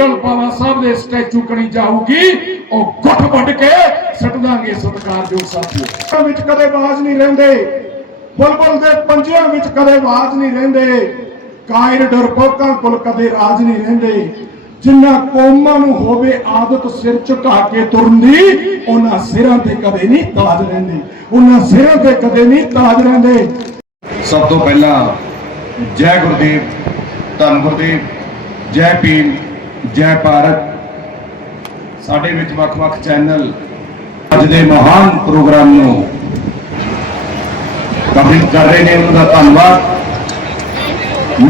ਗੱਲ ਬਾਬਾ ਸਾਹਿਬ ਦੇ ਸਟੈਚੂ ਕਣੀ ਜਾਊਗੀ ਉਹ ਗੁੱਟ ਵੱਢ ਕੇ ਸੱਟ ਦਾਂਗੇ ਸਤਿਕਾਰਯੋਗ ਸਾਥੀਓ। ਵਿੱਚ ਕਦੇ ਆਵਾਜ਼ ਨਹੀਂ ਰਹਿੰਦੇ ਬੁਲਬੁਲ ਦੇ ਪੰਜਿਆਂ ਵਿੱਚ ਕਦੇ ਆਵਾਜ਼ ਨਹੀਂ ਰਹਿੰਦੇ ਕਾਇਰ ਡਰਪੋਕਾਂ ਕੋਲ ਕਦੇ ਰਾਜ ਨਹੀਂ ਰਹਿੰਦੇ। ਜਿੰਨਾ ਕੌਮਾਂ ਨੂੰ ਹੋਵੇ ਆਦਤ ਸਿਰ ਝੁਕਾ ਕੇ ਤੁਰਨ ਦੀ ਉਹਨਾਂ ਸਿਰਾਂ ਤੇ ਕਦੇ ਨਹੀਂ ਤਾਜ ਰਹਿੰਦੇ ਉਹਨਾਂ ਸਿਰਾਂ ਤੇ ਕਦੇ ਨਹੀਂ ਤਾਜ ਰਹਿੰਦੇ। ਸਭ ਤੋਂ ਪਹਿਲਾਂ ਜੈ ਗੁਰਦੇਵ ਧੰਨ ਗੁਰਦੇਵ ਜੈ ਭੀਮ ਜੈ ਭਾਰਤ। ਸਾਡੇ ਵਿੱਚ ਵੱਖ-ਵੱਖ ਚੈਨਲ ਅੱਜ ਦੇ ਮਹਾਨ ਪ੍ਰੋਗਰਾਮ ਨੂੰ ਕਵਰਿੰਗ ਕਰ ਰਹੇ ਨੇ ਉਹਨਾਂ ਦਾ ਧੰਨਵਾਦ।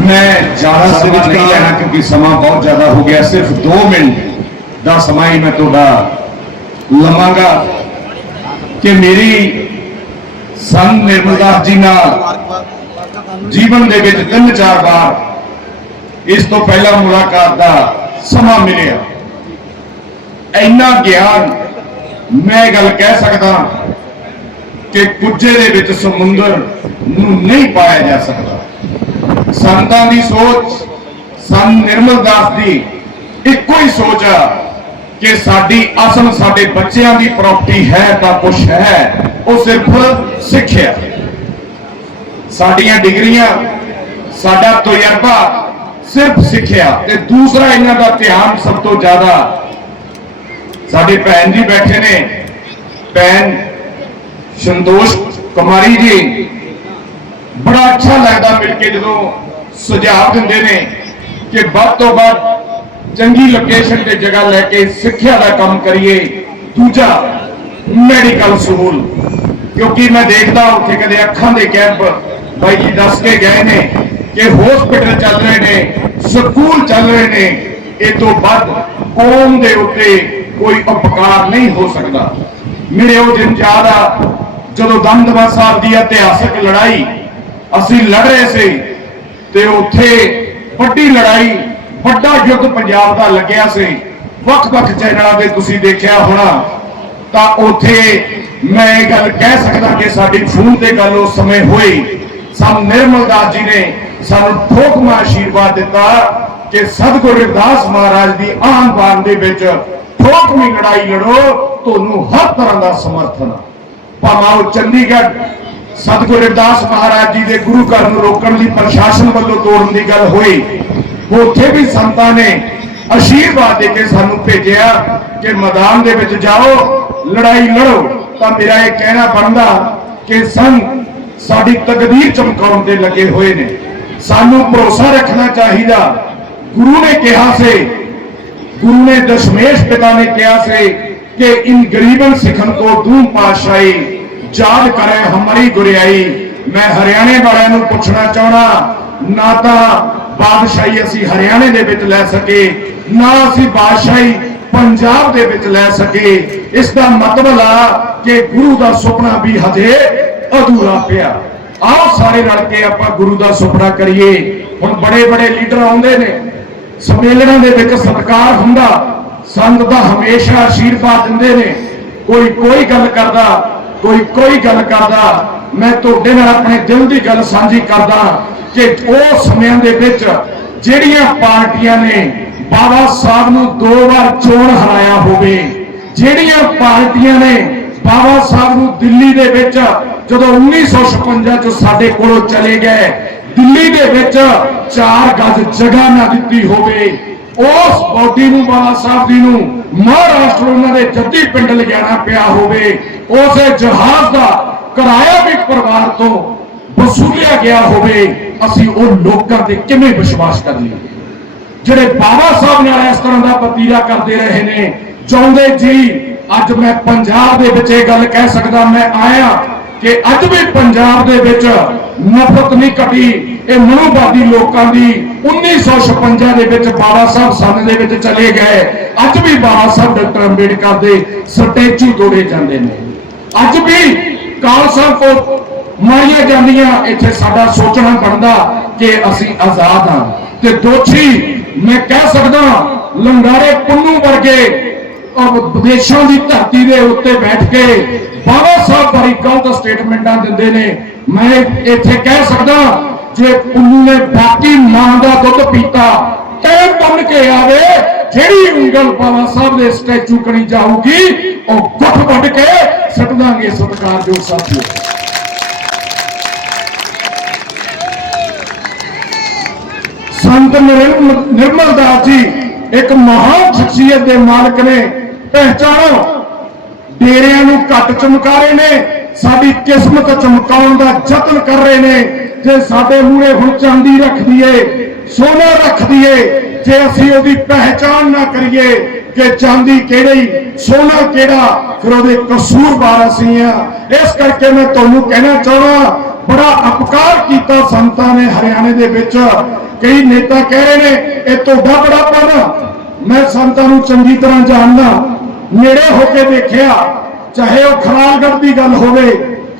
ਮੈਂ ਜ਼ਿਆਦਾ ਸਮਾਂ ਨਹੀਂ ਲੈਣਾ ਕਿਉਂਕਿ ਸਮਾਂ ਬਹੁਤ ਜ਼ਿਆਦਾ ਹੋ ਗਿਆ ਸਿਰਫ 2 ਮਿੰਟ ਦਾ ਸਮਾਂ ਹੀ ਮੈਂ ਤੁਹਾਡਾ ਲਵਾਂਗਾ ਕਿ ਮੇਰੀ ਸੰਤ ਨਿਰਮਲਦਾਸ ਜੀ ਨਾਲ ਜੀਵਨ ਦੇ ਵਿੱਚ ਤਿੰਨ ਚਾਰ ਵਾਰ ਇਸ ਤੋਂ ਪਹਿਲਾਂ ਮੁਲਾਕਾਤ ਦਾ ਸਮਾਂ ਮਿਲਿਆ। ਇੰਨਾ ਗਿਆਨ ਮੈਂ ਗੱਲ ਕਹਿ ਸਕਦਾ ਕਿ ਕੁੱਜੇ ਦੇ ਵਿੱਚ ਸਮੁੰਦਰ ਨੂੰ ਨਹੀਂ ਪਾਇਆ ਜਾ ਸਕਦਾ। ਸੰਤਾਂ ਦੀ ਸੋਚ, ਸੰਤ ਨਿਰਮਲ ਦਾਸ ਦੀ ਇੱਕੋ ਹੀ ਸੋਚ ਆ ਕਿ ਸਾਡੀ ਅਸਲ ਸਾਡੇ ਬੱਚਿਆਂ ਦੀ ਪ੍ਰਾਪਰਟੀ ਹੈ ਤਾਂ ਕੁਛ ਹੈ, ਉਹ ਸਿਰਫ ਸਿੱਖਿਆ। ਸਾਡੀਆਂ ਡਿਗਰੀਆਂ, ਸਾਡਾ ਤਜਰਬਾ ਸਿਰਫ ਸਿੱਖਿਆ ਤੇ ਦੂਸਰਾ ਇਹਨਾਂ ਦਾ ਧਿਆਨ ਸਭ ਤੋਂ ਜ਼ਿਆਦਾ ਸਾਡੇ ਭੈਣ ਜੀ ਬੈਠੇ ਨੇ। ਭੈਣ ਸੰਤੋਸ਼ ਕੁਮਾਰੀ ਜੀ। ਬੜਾ ਅੱਛਾ ਲੱਗਦਾ ਮਿਲ ਕੇ ਜਦੋਂ ਸੁਝਾਅ ਦਿੰਦੇ ਨੇ ਕਿ ਵੱਧ ਤੋਂ ਵੱਧ ਚੰਗੀ ਲੋਕੇਸ਼ਨ ਤੇ ਜਗ੍ਹਾ ਲੈ ਕੇ ਸਿੱਖਿਆ ਦਾ ਕੰਮ ਕਰੀਏ। ਦੂਜਾ ਮੈਡੀਕਲ ਸਕੂਲ ਕਿਉਂਕਿ ਮੈਂ ਦੇਖਦਾ ਉੱਥੇ ਕਦੇ ਅੱਖਾਂ ਦੇ ਕੈਂਪ ਬਾਈ ਜੀ ਦੱਸ ਕੇ ਗਏ ਨੇ। ਕਿ ਹਸਪੀਟਲ ਚੱਲ ਰਹੇ ਨੇ, ਸਕੂਲ ਚੱਲ ਰਹੇ ਨੇ, ਇਹ ਤੋਂ ਵੱਧ ਕੌਮ ਦੇ ਉੱਤੇ ਕੋਈ ਉਪਕਾਰ ਨਹੀਂ ਹੋ ਸਕਦਾ। ਮੇਰੇ ਉਹ ਦਿਨ ਯਾਦ ਆ, ਜਦੋਂ ਦਮਦਮਾ ਸਾਹਿਬ ਦੀ ਇਤਿਹਾਸਕ ਲੜਾਈ ਅਸੀਂ ਲੜ ਰਹੇ ਸੀ ਤੇ ਉੱਥੇ ਵੱਡੀ ਲੜਾਈ, ਵੱਡਾ ਯੁੱਧ ਪੰਜਾਬ ਦਾ ਲੱਗਿਆ ਸੀ। ਵੱਖ-ਵੱਖ ਚੈਨਲਾਂ ਤੇ ਤੁਸੀਂ ਦੇਖਿਆ ਹੋਣਾ, ਤਾਂ ਉੱਥੇ ਮੈਂ ਇਹ ਗੱਲ ਕਹਿ ਸਕਦਾ ਕਿ ਸਾਡੀ ਫੋਨ ਤੇ ਗੱਲ ਉਸ ਸਮੇਂ ਹੋਈ। ਸਭ ਨਿਰਮਲ ਦਾਸ ਜੀ ਨੇ ਸਾਨੂੰ ਠੋਕਮਾ ਆਸ਼ੀਰਵਾਦ ਦਿੱਤਾ ਕਿ ਸਤਿਗੁਰੂ ਰਵਿਦਾਸ ਮਹਾਰਾਜ ਦੀ ਆਨ ਬਾਣ ਦੇ ਵਿੱਚ ਠੋਕਵੀਂ ਲੜਾਈ ਲੜੋ, ਤੁਹਾਨੂੰ ਹਰ ਤਰ੍ਹਾਂ ਦਾ ਸਮਰਥਨ ਭਾਵੇਂ ਉਹ ਚੰਡੀਗੜ੍ਹ ਸਤਿਗੁਰੂ ਰਵਿਦਾਸ ਮਹਾਰਾਜ ਜੀ ਦੇ ਗੁਰੂ ਘਰ ਨੂੰ ਰੋਕਣ ਲਈ ਪ੍ਰਸ਼ਾਸਨ ਵੱਲੋਂ ਤੋੜਨ ਦੀ ਗੱਲ ਹੋਈ, ਉੱਥੇ ਵੀ ਸੰਤਾਂ ਨੇ ਆਸ਼ੀਰਵਾਦ ਦੇ ਕੇ ਸਾਨੂੰ ਭੇਜਿਆ ਕਿ ਮੈਦਾਨ ਦੇ ਵਿੱਚ ਜਾਓ, ਲੜਾਈ ਲੜੋ। ਤਾਂ ਮੇਰਾ ਇਹ ਕਹਿਣਾ ਬਣਦਾ ਕਿ ਸੰਤ ਸਾਡੀ ਤਕਦੀਰ ਚਮਕਾਉਣ ਤੇ ਲੱਗੇ ਹੋਏ ਨੇ। ਸਾਨੂੰ ਭਰੋਸਾ ਰੱਖਣਾ ਚਾਹੀਦਾ। ਗੁਰੂ ਨੇ ਕਿਹਾ ਸੀ, ਗੁਰੂ ਨੇ ਦਸ਼ਮੇਸ਼ ਪਿਤਾ ਨੇ ਕਿਹਾ ਸੀ ਕਿ ਇਨ ਗਰੀਬਨ ਸਿਖਨ ਕੋ ਦੂਮ ਪਾਸ਼ਾਈ ਯਾਦ ਕਰੇ ਹਮਾਰੀ ਗੁਰਿਆਈ। ਮੈਂ ਹਰਿਆਣੇ ਵਾਲਿਆਂ ਨੂੰ ਪੁੱਛਣਾ ਚਾਹਣਾ ਨਾ ਤਾਂ ਬਾਦਸ਼ਾਹੀ ਅਸੀਂ ਹਰਿਆਣੇ ਦੇ ਵਿੱਚ ਲੈ ਸਕੇ, ਨਾ ਅਸੀਂ ਬਾਦਸ਼ਾਹੀ ਪੰਜਾਬ ਦੇ ਵਿੱਚ ਲੈ ਸਕੇ। ਇਸ ਦਾ ਮਤਲਬ ਆ ਕਿ ਗੁਰੂ ਦਾ ਸੁਪਨਾ ਵੀ ਹਜੇ ਅਧੂਰਾ ਪਿਆ। ਆਓ ਸਾਰੇ ਰਲ ਕੇ ਆਪਾਂ ਗੁਰੂ ਦਾ ਸੁਪਨਾ ਕਰੀਏ। ਹੁਣ ਬੜੇ ਬੜੇ ਲੀਡਰ ਆਉਂਦੇ ਨੇ। ਸੰਮੇਲਨਾਂ ਦੇ ਵਿੱਚ ਸਤਿਕਾਰ ਹੁੰਦਾ। ਸੰਤ ਦਾ ਹਮੇਸ਼ਾ ਆਸ਼ੀਰਵਾਦ ਦਿੰਦੇ ਨੇ। ਕੋਈ ਕੋਈ ਗੱਲ ਕਰਦਾ, ਕੋਈ ਕੋਈ ਗੱਲ ਕਰਦਾ। ਮੈਂ ਤੁਹਾਡੇ ਨਾਲ ਆਪਣੇ ਦਿਲ ਦੀ ਗੱਲ ਸਾਂਝੀ ਕਰਦਾ ਕਿ ਉਹ ਸਮਿਆਂ ਦੇ ਵਿੱਚ ਜਿਹੜੀਆਂ ਪਾਰਟੀਆਂ ਨੇ ਬਾਬਾ ਸਾਹਿਬ ਨੂੰ ਦੋ ਵਾਰ ਚੋਣ ਹਰਾਇਆ ਹੋਵੇ, ਜਿਹੜੀਆਂ ਪਾਰਟੀਆਂ ਨੇ ਬਾਬਾ ਸਾਹਿਬ ਨੂੰ ਦਿੱਲੀ ਦੇ ਵਿੱਚ ਜਦੋਂ 1956 ਚ ਸਾਡੇ ਕੋਲੋਂ ਚਲੇ ਗਏ, ਦਿੱਲੀ ਦੇ ਵਿੱਚ 4 ਗੱਜ ਜਗ੍ਹਾ ਨਾ ਦਿੱਤੀ ਹੋਵੇ। ਉਸ ਬੋਡੀ ਨੂੰ ਬਾਬਾ ਸਾਹਿਬ ਜੀ ਨੂੰ ਮਹਾਰਾਸ਼ਟਰ ਉਹਨਾਂ ਦੇ ਜੱਦੀ ਪਿੰਡ ਲਿਜਾਣਾ ਪਿਆ ਹੋਵੇ। ਉਸੇ ਜਹਾਜ਼ ਦਾ ਕਿਰਾਇਆ ਵੀ ਪਰਿਵਾਰ ਤੋਂ ਵਸੂਲਿਆ ਗਿਆ ਹੋਵੇ। ਅਸੀਂ ਉਹ ਲੋਕਾਂ ਤੇ ਕਿਵੇਂ ਵਿਸ਼ਵਾਸ ਕਰ ਲਈਏ ਜਿਹੜੇ ਬਾਬਾ ਸਾਹਿਬ ਨਾਲ ਇਸ ਤਰ੍ਹਾਂ ਦਾ ਵਤੀਰਾ ਕਰਦੇ ਰਹੇ ਨੇ, ਚਾਹੁੰਦੇ ਜੀ, ਅੱਜ ਮੈਂ ਪੰਜਾਬ ਦੇ ਵਿੱਚ ਇਹ ਗੱਲ ਕਹਿ ਸਕਦਾ, ਮੈਂ ਆਇਆ ਕਿ ਅੱਜ ਵੀ ਪੰਜਾਬ ਦੇ ਵਿੱਚ ਨਫ਼ਰਤ ਨਹੀਂ ਘਟੀ, ਇਹ ਮਨੋਵਾਦੀ ਲੋਕਾਂ ਦੀ 1956 ਦੇ ਵਿੱਚ ਬਾਬਾ ਸਾਹਿਬ ਸੰਨ ਦੇ ਵਿੱਚ ਚਲੇ ਗਏ। ਅੱਜ ਵੀ ਬਾਬਾ ਸਾਹਿਬ ਡਾਕਟਰ ਅੰਬੇਡਕਰ ਦੇ ਸਟੈਚੂ ਤੋੜੇ ਜਾਂਦੇ ਨੇ। ਅੱਜ ਵੀ ਖਾਲਸਾ ਕੋ ਮਾਰੀਆਂ ਜਾਂਦੀਆਂ, ਇੱਥੇ ਸਾਡਾ ਸੋਚਣਾ ਬਣਦਾ ਕਿ ਅਸੀਂ ਆਜ਼ਾਦ ਹਾਂ। ਤੇ ਦੋਸ਼ੀ, ਮੈਂ ਕਹਿ ਸਕਦਾ, ਲੰਗਾਰੇ ਪੁੰਨੂ ਵਰਗੇ ਵਿਦੇਸ਼ਾਂ ਦੀ ਧਰਤੀ ਦੇ ਉੱਤੇ ਬੈਠ ਕੇ ਬਾਬਾ ਸਾਹਿਬ ਬਾਰੇ ਗਲਤ ਸਟੇਟਮੈਂਟਾਂ ਦਿੰਦੇ ਨੇ? ਮੈਂ ਇੱਥੇ ਕਹਿ ਸਕਦਾ, ਜੇ ਪੁੰਨੂ ਨੇ ਬਾਕੀ ਮਾਂ ਦਾ ਦੁੱਧ ਪੀਤਾ ਟਾਈਮ ਬਣ ਕੇ ਆਵੇ, ਜਿਹੜੀ ਉਂਗਲ ਬਾਬਾ ਸਾਹਿਬ ਦੇ ਸਟੈਚੂ ਕਣੀ ਜਾਊਗੀ, ਉਹ ਗੁੱਟ ਵੱਢ ਕੇ ਸੱਟ ਦਾਂਗੇ ਸਤਿਕਾਰਯੋਗ ਸਾਥੀਓ। ਸੰਤ ਨਿਰਮ- ਨਿਰਮਲ ਦਾਸ ਜੀ, ਇੱਕ ਮਹਾਨ ਸ਼ਖਸੀਅਤ ਦੇ ਮਾਲਕ ਨੇ ਪਹਿਚਾਣੋ। ਡੇਰਿਆਂ ਨੂੰ ਘੱਟ ਚਮਕਾ ਰਹੇ ਨੇ, ਸਾਡੀ ਕਿਸਮਤ ਚਮਕਾਉਣ ਦਾ ਯਤਨ ਕਰ ਰਹੇ ਨੇ। ਜੇ ਸਾਡੇ ਮੂਹਰੇ ਹੁਣ ਚਾਂਦੀ ਰੱਖ ਦਈਏ, ਸੋਨਾ ਰੱਖ ਦਈਏ, ਜੇ ਅਸੀਂ ਉਹਦੀ ਪਹਿਚਾਣ ਨਾ ਕਰੀਏ ਕਿ ਚਾਂਦੀ ਕਿਹੜੀ, ਸੋਨਾ ਕਿਹੜਾ, ਫਿਰ ਉਹਦੇ ਕਸੂਰਵਾਰ ਅਸੀਂ ਆ। ਇਸ ਕਰਕੇ ਮੈਂ ਤੁਹਾਨੂੰ ਕਹਿਣਾ ਚਾਹੁੰਦਾ, ਬੜਾ ਅਪਕਾਰ ਕੀਤਾ ਸੰਤਾਂ ਨੇ ਹਰਿਆਣੇ ਦੇ ਵਿੱਚ। ਕਈ ਨੇਤਾ ਕਹਿ ਰਹੇ ਨੇ, ਇਹ ਤੁਹਾਡਾ ਬੜਾਪਨ ਮੈਂ ਸੰਤਾਂ ਨੂੰ ਚੰਗੀ ਤਰ੍ਹਾਂ ਜਾਣਦਾ। ਨੇੜੇ ਹੋ ਕੇ ਦੇਖਿਆ ਚਾਹੇ ਉਹ ਖਰਾਲਗੜ੍ਹ ਦੀ ਗੱਲ ਹੋਵੇ,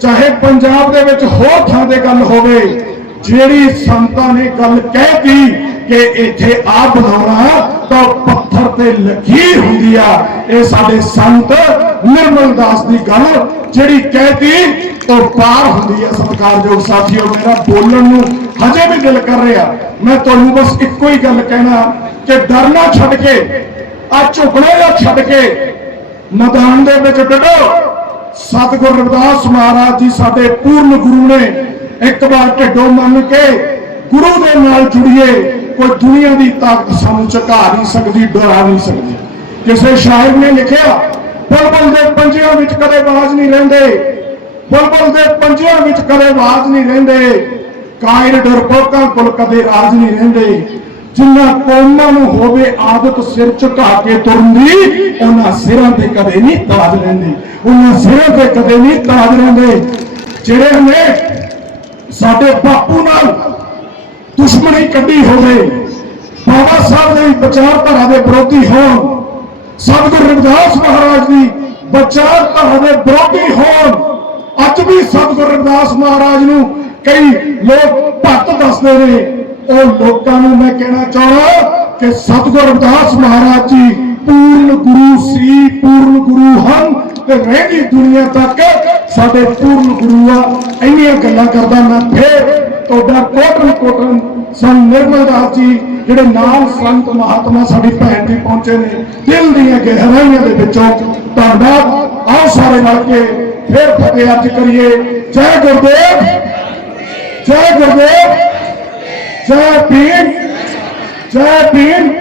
ਚਾਹੇ ਪੰਜਾਬ ਦੇ ਵਿੱਚ ਹੋਰ ਥਾਂ ਤੇ ਗੱਲ ਹੋਵੇ, ਜਿਹੜੀ ਸੰਤਾਂ ਨੇ ਗੱਲ ਕਹਿਤੀ ਕਿ ਇੱਥੇ ਆ ਬਣਾਉਣਾ ਤਾਂ ਪੱਥਰ ਤੇ ਲਕੀਰ ਹੁੰਦੀ ਆ। ਇਹ ਸਾਡੇ ਸੰਤ ਨਿਰਮਲ ਦਾਸ ਦੀ ਗੱਲ ਜਿਹੜੀ ਕਹਿਤੀ ਉਹ ਪਾਰ ਹੁੰਦੀ ਆ। ਸਤਿਕਾਰਯੋਗ ਸਾਥੀਓ, ਮੇਰਾ ਬੋਲਣ ਨੂੰ ਹਜੇ ਵੀ ਦਿਲ ਕਰ ਰਿਹਾ। ਮੈਂ ਤੁਹਾਨੂੰ ਬਸ ਇੱਕੋ ਹੀ ਗੱਲ ਕਹਿਣਾ ਕਿ ਡਰਨਾ ਛੱਡ ਕੇ, ਆ ਝੁਕਣਾ ਜਾਂ ਛੱਡ ਕੇ ਮੈਦਾਨ ਦੇ ਵਿੱਚ ਡਟੋ ਸਤਿਗੁਰ ਰਵਿਦਾਸ ਮਹਾਰਾਜ ਜੀ ਸਾਡੇ ਪੂਰਨ ਗੁਰੂ ਨੇ ਇੱਕ ਵਾਰ ਢਿੱਡੋਂ ਮੰਨ ਕੇ ਗੁਰੂ ਦੇ ਨਾਲ ਜੁੜੀਏ, ਕੋਈ ਦੁਨੀਆ ਦੀ ਤਾਕਤ ਸਾਨੂੰ ਝਕਾ ਨਹੀਂ ਸਕਦੀ, ਡਰਾ ਨਹੀਂ ਸਕਦੀ। ਕਿਸੇ ਸ਼ਾਇਰ ਨੇ ਲਿਖਿਆ, ਬੁਲਬੁਲ ਦੇ ਪੰਜਿਆਂ ਵਿੱਚ ਕਦੇ ਆਵਾਜ਼ ਨਹੀਂ ਰਹਿੰਦੇ। ਬੁਲਬੁਲ ਦੇ ਪੰਜਿਆਂ ਵਿੱਚ ਕਦੇ ਆਵਾਜ਼ ਨਹੀਂ ਰਹਿੰਦੇ। ਕਾਇਰ ਡਰਪੋਕਾਂ ਕੋਲ ਕਦੇ ਰਾਜ ਨਹੀਂ ਰਹਿੰਦੇ। ਜਿੰਨਾ ਕੌਮਾਂ ਨੂੰ ਹੋਵੇ ਆਦਤ ਸਿਰ ਝੁਕਾ ਕੇ ਤੁਰਨ ਦੀ ਉਹਨਾਂ ਸਿਰਾਂ ਤੇ ਕਦੇ ਨਹੀਂ ਤਾਜ ਰਹਿੰਦੇ। ਉਹਨਾਂ ਸਿਰਾਂ ਤੇ ਕਦੇ ਨਹੀਂ ਤਾਜ ਰਹਿੰਦੇ। ਜਿਹੜੇ ਨੇ ਸਾਡੇ ਬਾਪੂ ਨਾਲ ਦੁਸ਼ਮਣੀ ਕੱਢੀ ਹੋਵੇ, ਬਾਬਾ ਸਾਹਿਬ ਦੇ ਵਿਚਾਰਧਾਰਾ ਦੇ ਵਿਰੋਧੀ ਹੋਣ, ਸਤਿਗੁਰੂ ਰਵਿਦਾਸ ਮਹਾਰਾਜ ਦੀ ਵਿਚਾਰਧਾਰਾ ਦੇ ਵਿਰੋਧੀ ਹੋਣ, ਅੱਜ ਵੀ ਸਤਿਗੁਰੂ ਰਵਿਦਾਸ ਮਹਾਰਾਜ ਨੂੰ ਕਈ ਲੋਕ ਭੱਤ ਦੱਸਦੇ ਨੇ। ਉਹ ਲੋਕਾਂ ਨੂੰ ਮੈਂ ਕਹਿਣਾ ਚਾਹੁੰਦਾ ਕਿ ਸਤਿਗੁਰੂ ਰਵਿਦਾਸ ਮਹਾਰਾਜ ਜੀ, ਪੂਰਨ ਗੁਰੂ ਸੀ, ਪੂਰਨ ਗੁਰੂ ਹਨ, ਤੇ ਰਹਿੰਦੀ ਦੁਨੀਆ ਤੱਕ ਸਾਡੇ ਪੂਰਨ ਗੁਰੂ ਆ। ਇੰਨੀਆਂ ਗੱਲਾਂ ਕਰਦਾ ਮੈਂ ਫੇਰ ਤੁਹਾਡਾ ਕੋਟਨ ਕੋਟਨ ਸੰਤ ਨਿਰਮਲ ਦਾਸ ਜੀ, ਜਿਹੜੇ ਨਾਲ ਸੰਤ ਮਹਾਤਮਾ ਸਾਡੀ ਭੈਣ ਜੀ ਪਹੁੰਚੇ ਨੇ, ਦਿਲ ਦੀਆਂ ਗਹਿਰਾਈਆਂ ਦੇ ਵਿੱਚੋਂ। ਧੰਨਵਾਦ। ਆਓ ਸਾਰੇ ਰਲ ਕੇ ਫਿਰ ਫਤਿਹ ਅੱਜ ਕਰੀਏ। ਜੈ ਗੁਰਦੇਵ। ਜੈ ਗੁਰਦੇਵ। ਜੈ ਭੀਮ ਜੈ ਭੀਮ